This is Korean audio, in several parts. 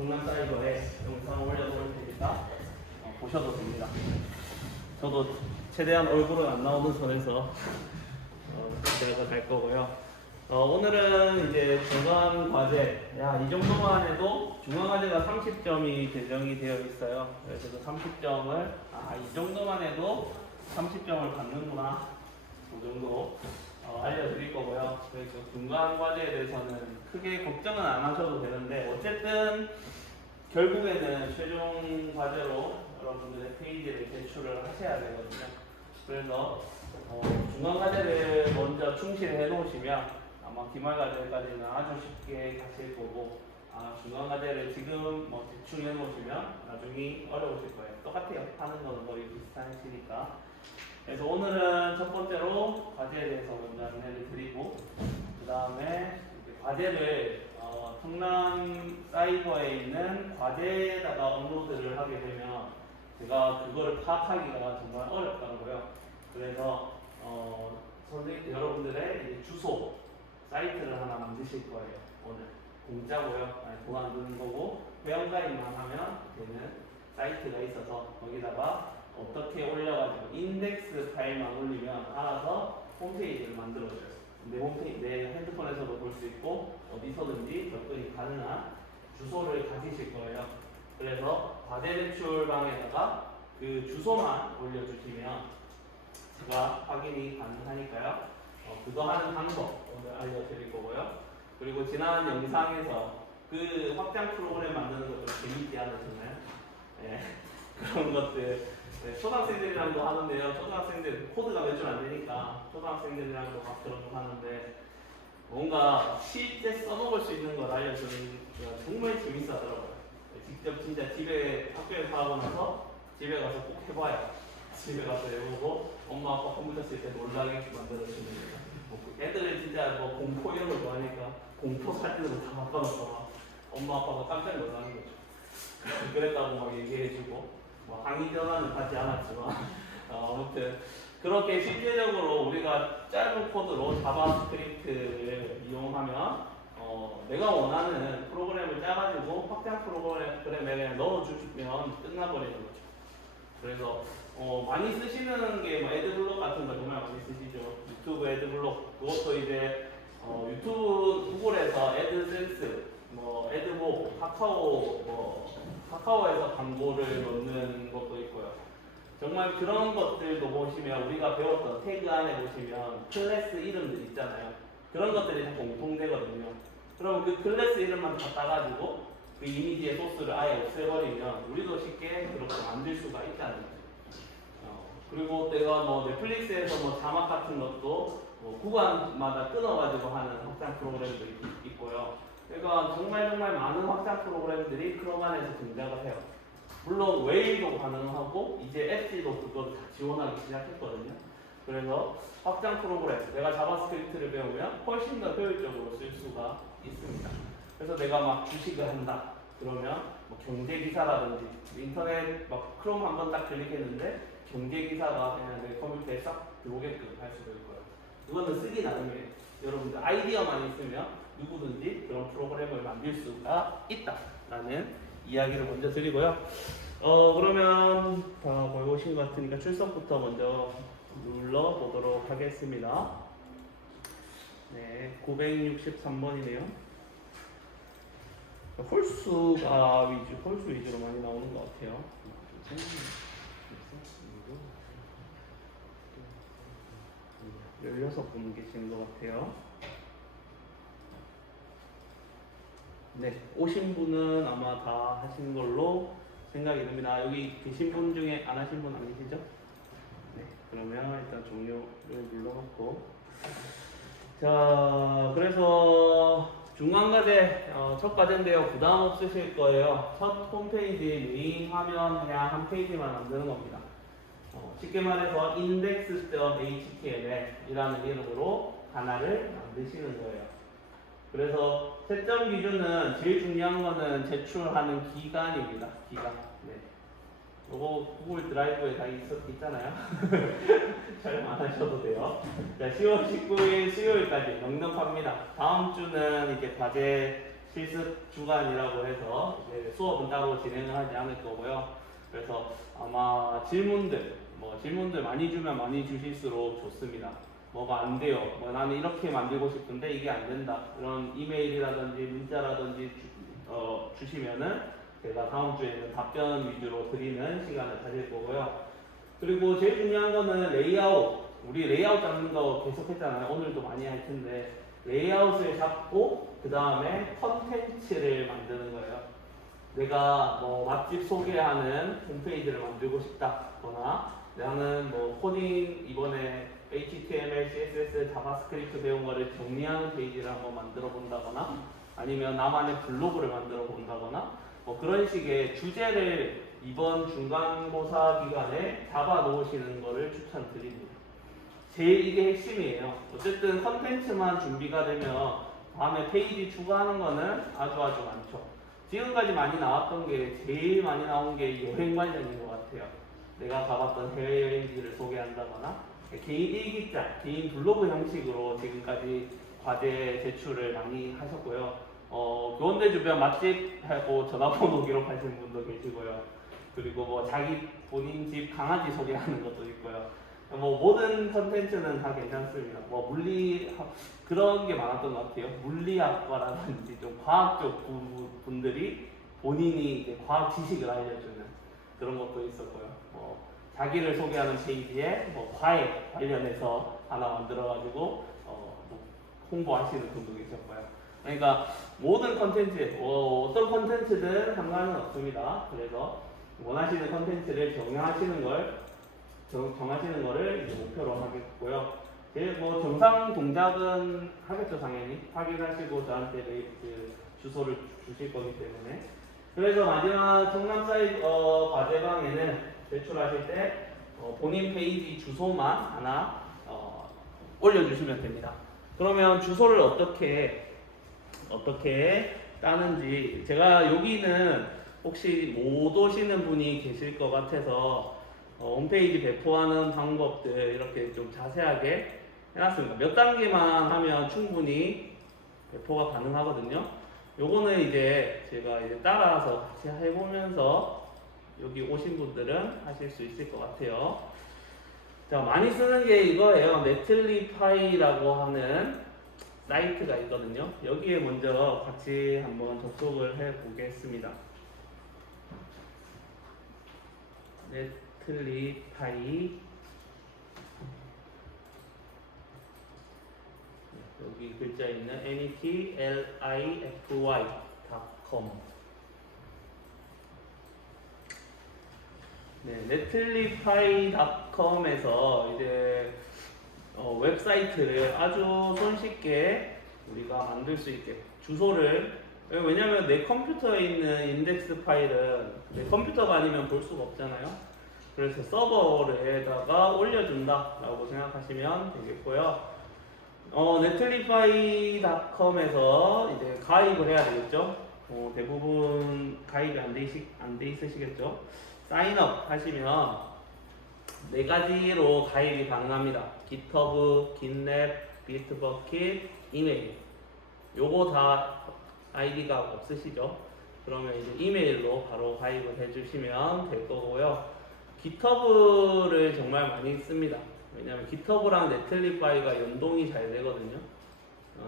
경남사이버에 영상 올려놓을 테니까 보셔도 됩니다. 저도 최대한 얼굴은 안 나오는 선에서 대학을 갈 거고요. 오늘은 이제 중간 과제, 이 정도만 해도 중간 과제가 30점이 제정이 되어 있어요. 그래서 그 30점을, 이 정도만 해도 30점을 받는구나. 그 정도 알려드릴 거고요. 그래서 중간 과제에 대해서는 크게 걱정은 안 하셔도 되는데, 어쨌든 결국에는 최종 과제로 여러분들의 페이지를 제출을 하셔야 되거든요. 그래서 중간 과제를 먼저 충실해 놓으시면 아마 기말 과제까지는 아주 쉽게 가실 거고, 중간 과제를 지금 대충 해 놓으시면 나중에 어려우실 거예요. 똑같아요. 하는 거는 거의 비슷하시니까. 그래서 오늘은 첫 번째로 과제에 대해서 먼저 안내를 드리고, 그 다음에 과제를 성남 사이버에 있는 과제에다가 업로드를 하게 되면 제가 그거를 파악하기가 정말 어렵더라고요. 그래서 선생님 여러분들의 이제 주소 사이트를 하나 만드실 거예요. 오늘 공짜고요. 돈 안 드는 거고, 회원가입만 하면 되는 사이트가 있어서 거기다가 어떻게 올려가지고 인덱스 파일만 올리면 알아서 홈페이지를 만들어줘요. 내 핸드폰에서도 볼 수 있고 어디서든지 접근이 가능한 주소를 가지실 거예요. 그래서 과제 제출방에다가 그 주소만 올려주시면 제가 확인이 가능하니까요. 그거 하는 방법 오늘 알려드릴 거고요. 그리고 지난 영상에서 그 확장 프로그램 만드는 것들 재밌지 않으셨나요? 네. 그런 것들 초등학생들이랑도 하는데요. 초등학생들 코드가 몇 줄 안 되니까 초등학생들이랑도 막 그런 거 하는데 뭔가 실제 써먹을 수 있는 걸 알려주는 게 정말 재밌어 하더라고요. 직접 진짜 집에 학교에서 하고 나서 집에 가서 꼭 해봐요. 집에 가서 해보고 엄마 아빠 컴퓨터 쓸 때 놀라게 만들어주는 거예요. 애들은 진짜 공포 이런 거 좋아하니까 공포 사진으로 다 바꿔놓고 엄마 아빠가 깜짝 놀라는 거죠. 그랬다고 막 얘기해주고 항의 전화는 받지 않았지만 아무튼 그렇게 실제적으로 우리가 짧은 코드로 자바스크립트를 이용하면 내가 원하는 프로그램을 짜가지고 확장 프로그램에 그냥 넣어주시면 끝나버리는 거죠. 그래서 많이 쓰시는 게 애드블록 같은 거 정말 많이 쓰시죠. 유튜브 애드블록, 그것도 이제 유튜브 구글에서 애드센스, 애드모, 카카오에서 광고를 넣는 것도 있고요. 정말 그런 것들도 보시면 우리가 배웠던 태그 안에 보시면 클래스 이름들 있잖아요. 그런 것들이 다 공통되거든요. 그럼 그 클래스 이름만 다 따가지고 그 이미지의 소스를 아예 없애버리면 우리도 쉽게 그렇게 만들 수가 있다는 거죠. 그리고 내가 넷플릭스에서 자막 같은 것도 구간마다 끊어가지고 하는 확장 프로그램도 있고요. 그러니까 정말 많은 확장 프로그램들이 크롬 안에서 등장을 해요. 물론 웨일도 가능하고 이제 엣지도 그걸 다 지원하기 시작했거든요. 그래서 확장 프로그램, 내가 자바스크립트를 배우면 훨씬 더 효율적으로 쓸 수가 있습니다. 그래서 내가 막 주식을 한다 그러면 경제 기사라든지 인터넷 크롬 한번 딱 클릭했는데 경제 기사가 그냥 내 컴퓨터에 싹 들어오게끔 할 수도 있고요. 이거는 쓰기 나름이에요. 여러분들 아이디어만 있으면 누구든지 그런 프로그램을 만들 수가 있다라는 이야기를 먼저 드리고요. 그러면 다 보신 것 같으니까 출석부터 먼저 눌러보도록 하겠습니다. 네, 963번이네요. 홀수 위주로 많이 나오는 것 같아요. 16분 계시는 것 같아요. 네, 오신 분은 아마 다 하신 걸로 생각이 듭니다. 여기 계신 분 중에 안 하신 분 아니시죠? 네, 그러면 일단 종료를 눌러놓고. 자, 그래서 중간과제 첫 과제인데요. 부담 없으실 거예요. 첫 홈페이지 메인 화면 그냥 한 페이지만 만드는 겁니다. 쉽게 말해서 index.html 이라는 이름으로 하나를 만드시는 거예요. 그래서 채점 기준은 제일 중요한 거는 제출하는 기간입니다. 기간. 네. 요거 구글 드라이브에 다 있잖아요. 촬영 안 하셔도 돼요. 자, 10월 19일 수요일까지 넉넉합니다. 다음 주는 이제 과제 실습 주간이라고 해서 이제 수업은 따로 진행을 하지 않을 거고요. 그래서 아마 질문들 많이 주면 많이 주실수록 좋습니다. 뭐가 안 돼요. 뭐 나는 이렇게 만들고 싶은데 이게 안 된다. 이런 이메일이라든지 문자라든지 주시면은 제가 다음 주에는 답변 위주로 드리는 시간을 가질 거고요. 그리고 제일 중요한 거는 레이아웃. 우리 레이아웃 잡는 거 계속 했잖아요. 오늘도 많이 할 텐데 레이아웃을 잡고 그 다음에 컨텐츠를 만드는 거예요. 내가 뭐 맛집 소개하는 홈페이지를 만들고 싶다거나 나는 뭐 코딩 이번에 HTML, CSS, 자바스크립트 배운 거를 정리하는 페이지를 한번 만들어 본다거나 아니면 나만의 블로그를 만들어 본다거나 뭐 그런 식의 주제를 이번 중간고사 기간에 잡아 놓으시는 거를 추천드립니다. 제일 이게 핵심이에요. 어쨌든 컨텐츠만 준비가 되면 다음에 페이지 추가하는 거는 아주 많죠. 지금까지 많이 나왔던 게 제일 많이 나온 게 여행 관련인 것 같아요. 내가 가봤던 해외여행지를 소개한다거나 개인 일기장, 개인 블로그 형식으로 지금까지 과제 제출을 많이 하셨고요. 교원대 주변 맛집하고 전화번호 기록하시는 분도 계시고요. 그리고 뭐 자기 본인 집 강아지 소개하는 것도 있고요. 뭐 모든 컨텐츠는 다 괜찮습니다. 뭐 그런 게 많았던 것 같아요. 물리학과라든지 좀 과학 쪽 분들이 본인이 이제 과학 지식을 알려주는 그런 것도 있었고요. 자기를 소개하는 페이지에 뭐 과외 관련해서 하나 만들어가지고 뭐 홍보하시는 분도 계셨고요. 그러니까 모든 컨텐츠, 어떤 컨텐츠든 상관은 없습니다. 그래서 원하시는 컨텐츠를 정하시는 거를 이제 목표로 하겠고요. 제일 뭐 정상 동작은 하겠죠, 당연히. 확인하시고 저한테 그 주소를 주실 거기 때문에. 그래서 마지막 청남 사이트 과제방에는 제출하실 때 본인 페이지 주소만 하나 올려주시면 됩니다. 그러면 주소를 어떻게 따는지 제가 여기는 혹시 못 오시는 분이 계실 것 같아서 홈페이지 배포하는 방법들 이렇게 좀 자세하게 해놨습니다. 몇 단계만 하면 충분히 배포가 가능하거든요. 요거는 이제 제가 이제 따라서 같이 해보면서 여기 오신 분들은 하실 수 있을 것 같아요. 자, 많이 쓰는 게 이거예요. 네틀리파이라고 하는 사이트가 있거든요. 여기에 먼저 같이 한번 접속을 해 보겠습니다. 네틀리파이 여기 글자 있는 netlify.com 네, netlify.com에서 이제 웹사이트를 아주 손쉽게 우리가 만들 수 있게 주소를 왜냐면 내 컴퓨터에 있는 인덱스 파일은 내 컴퓨터가 아니면 볼 수가 없잖아요. 그래서 서버에다가 올려준다 라고 생각하시면 되겠고요. netlify.com에서 이제 가입을 해야 되겠죠. 대부분 가입이 안 돼 있으시겠죠. 사인업 하시면 네 가지로 가입이 가능합니다. GitHub, GitLab, 비트버킷, 이메일. 요거 다 아이디가 없으시죠? 그러면 이제 이메일로 바로 가입을 해주시면 될 거고요. GitHub를 정말 많이 씁니다. 왜냐하면 GitHub랑 네틀리파이가 연동이 잘 되거든요.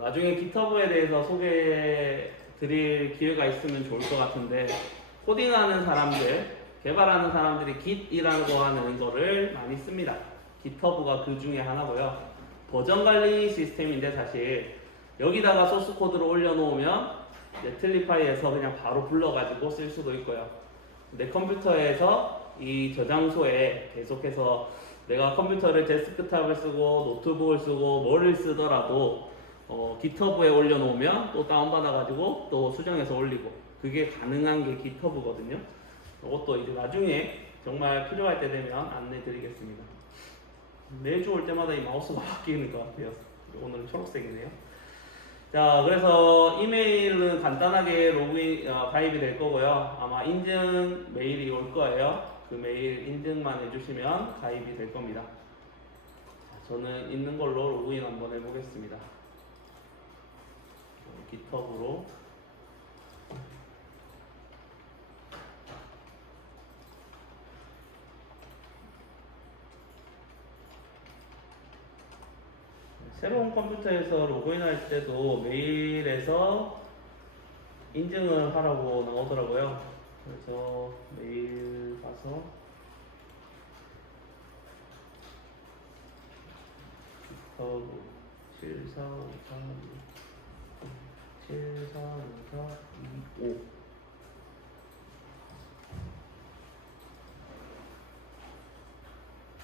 나중에 GitHub에 대해서 소개해 드릴 기회가 있으면 좋을 것 같은데 코딩하는 사람들, 개발하는 사람들이 Git이라고 하는 거를 많이 씁니다. GitHub가 그 중에 하나고요. 버전 관리 시스템인데 사실 여기다가 소스 코드를 올려놓으면 네틀리파이에서 그냥 바로 불러가지고 쓸 수도 있고요. 내 컴퓨터에서 이 저장소에 계속해서 내가 컴퓨터를 데스크탑을 쓰고 노트북을 쓰고 뭐를 쓰더라도 GitHub에 올려놓으면 또 다운받아가지고 또 수정해서 올리고 그게 가능한 게 GitHub거든요. 이것도 이제 나중에 정말 필요할 때 되면 안내 드리겠습니다. 매주 올 때마다 이 마우스가 바뀌는 것 같아요. 오늘은 초록색이네요. 자, 그래서 이메일은 간단하게 가입이 될 거고요. 아마 인증 메일이 올 거예요. 그 메일 인증만 해주시면 가입이 될 겁니다. 저는 있는 걸로 로그인 한번 해보겠습니다. GitHub으로 새로운 컴퓨터에서 로그인할 때도 메일에서 인증을 하라고 나오더라고요. 그래서 메일 가서 7454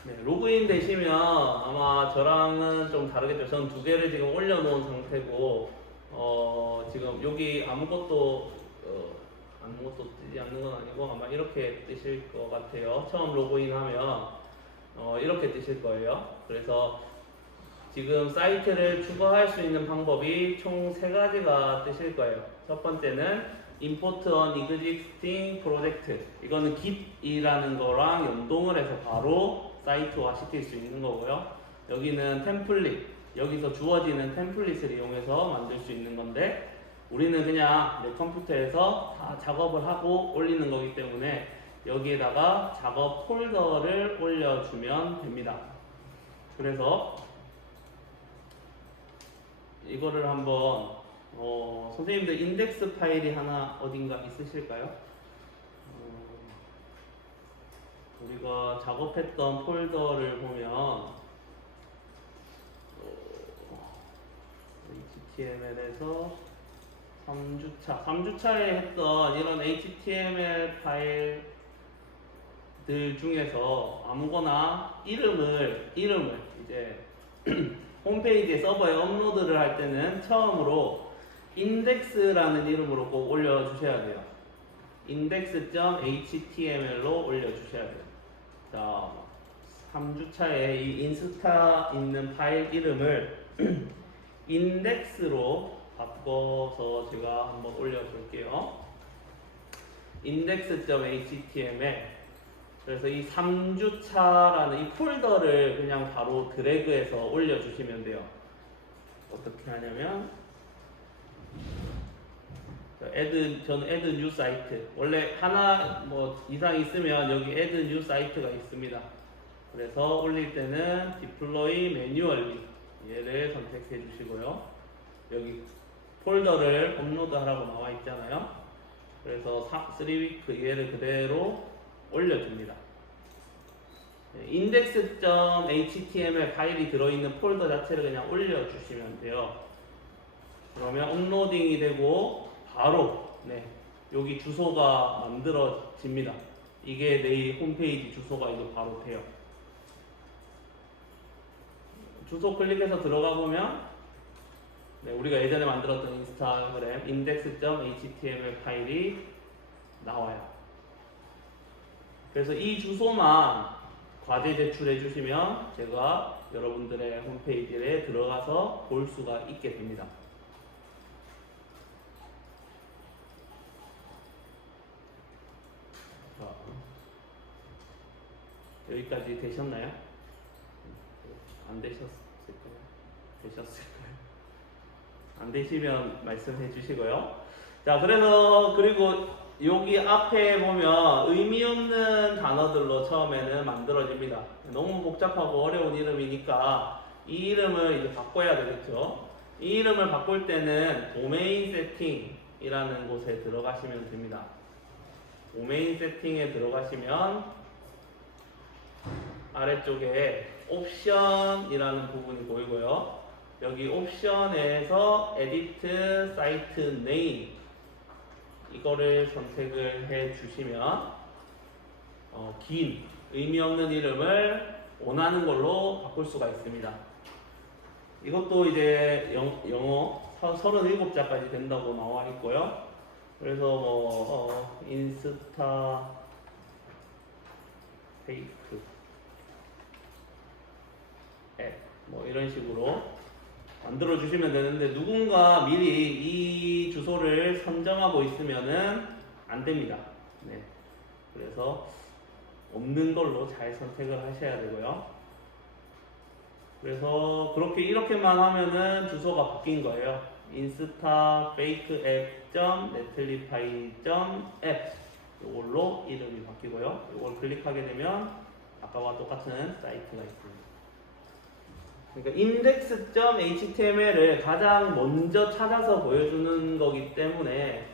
네, 로그인 되시면 아마 저랑은 좀 다르겠죠. 저는 두 개를 지금 올려놓은 상태고, 지금 여기 아무것도 뜨지 않는 건 아니고 아마 이렇게 뜨실 것 같아요. 처음 로그인하면 이렇게 뜨실 거예요. 그래서 지금 사이트를 추가할 수 있는 방법이 총 세 가지가 뜨실 거예요. 첫 번째는 Import an existing project. 이거는 Git이라는 거랑 연동을 해서 바로 사이트화 시킬 수 있는 거고요. 여기는 템플릿. 여기서 주어지는 템플릿을 이용해서 만들 수 있는 건데, 우리는 그냥 내 컴퓨터에서 다 작업을 하고 올리는 거기 때문에 여기에다가 작업 폴더를 올려주면 됩니다. 그래서 이거를 한번 선생님들 인덱스 파일이 하나 어딘가 있으실까요? 우리가 작업했던 폴더를 보면 HTML에서 3주차에 했던 이런 HTML 파일들 중에서 아무거나 이름을 이제 홈페이지에 서버에 업로드를 할 때는 처음으로 index라는 이름으로 꼭 올려주셔야 돼요. index.html로 올려주셔야 돼요. 자, 3주차에 이 인스타 있는 파일 이름을 index로 바꿔서 제가 한번 올려볼게요. index.html. 그래서 이 3주차라는 이 폴더를 그냥 바로 드래그해서 올려주시면 돼요. 어떻게 하냐면, 저는 add new site. 원래 하나 이상 있으면 여기 add new site가 있습니다. 그래서 올릴 때는 deploy manually 얘를 선택해 주시고요. 여기 폴더를 업로드 하라고 나와 있잖아요. 그래서 3week 얘를 그대로 올려줍니다. index.html 파일이 들어있는 폴더 자체를 그냥 올려주시면 돼요. 그러면 업로딩이 되고 바로 여기 주소가 만들어집니다. 이게 내 홈페이지 주소가 이거 바로 돼요. 주소 클릭해서 들어가 보면 우리가 예전에 만들었던 인스타그램 index.html 파일이 나와요. 그래서 이 주소만 과제 제출해 주시면 제가 여러분들의 홈페이지에 들어가서 볼 수가 있게 됩니다. 자, 여기까지 되셨나요? 안 되셨을까요? 되셨을까요? 안 되시면 말씀해 주시고요. 자, 그리고 여기 앞에 보면 의미 없는 단어들로 처음에는 만들어집니다. 너무 복잡하고 어려운 이름이니까 이 이름을 이제 바꿔야 되겠죠. 이 이름을 바꿀 때는 도메인 세팅이라는 곳에 들어가시면 됩니다. 도메인 세팅에 들어가시면 아래쪽에 옵션이라는 부분이 보이고요. 여기 옵션에서 edit site name 이거를 선택을 해 주시면 긴 의미 없는 이름을 원하는 걸로 바꿀 수가 있습니다. 이것도 이제 영어 37자까지 된다고 나와 있고요. 그래서 인스타 페이크 앱 이런 식으로 만들어 주시면 되는데, 누군가 미리 이 주소를 선정하고 있으면은 안 됩니다. 그래서 없는 걸로 잘 선택을 하셔야 되고요. 그래서 이렇게만 하면은 주소가 바뀐 거예요. instafakeapp.netlify.app 이걸로 이름이 바뀌고요. 이걸 클릭하게 되면 아까와 똑같은 사이트가 있습니다. 그러니까 index.html을 가장 먼저 찾아서 보여주는 거기 때문에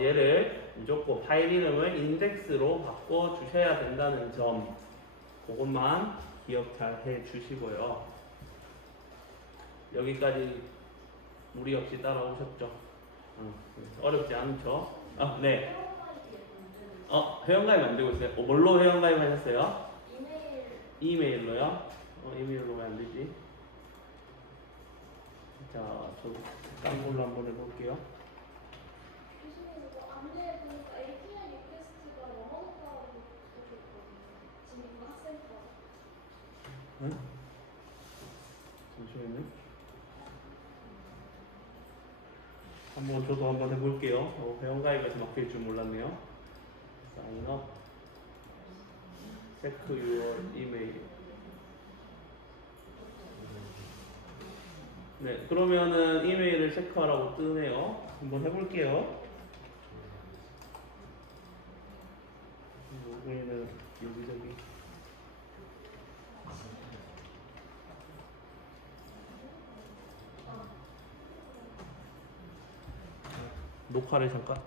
얘를 무조건 파일 이름을 index로 바꿔 주셔야 된다는 점, 그것만 기억 잘 해 주시고요. 여기까지 무리 없이 따라오셨죠? 어렵지 않죠? 네. 회원가입 만들고 있어요. 뭘로 회원가입 하셨어요? 이메일로요? 이메일로 왜 안 되지? 자, 저도 딴 걸로 한번 해볼게요. 교수님 이거 안내해 보니까 API 리퀘스트가 영어로다고 적혀있거든요. 지금 이거 학생 거. 응? 잠시만요. 저도 한번 해볼게요. 회원가입에서 막힐 줄 몰랐네요. Sign up. Check your email. 네, 그러면은 이메일을 체크하라고 뜨네요. 한번 해볼게요. 여기는 여기저기. 녹화를 잠깐.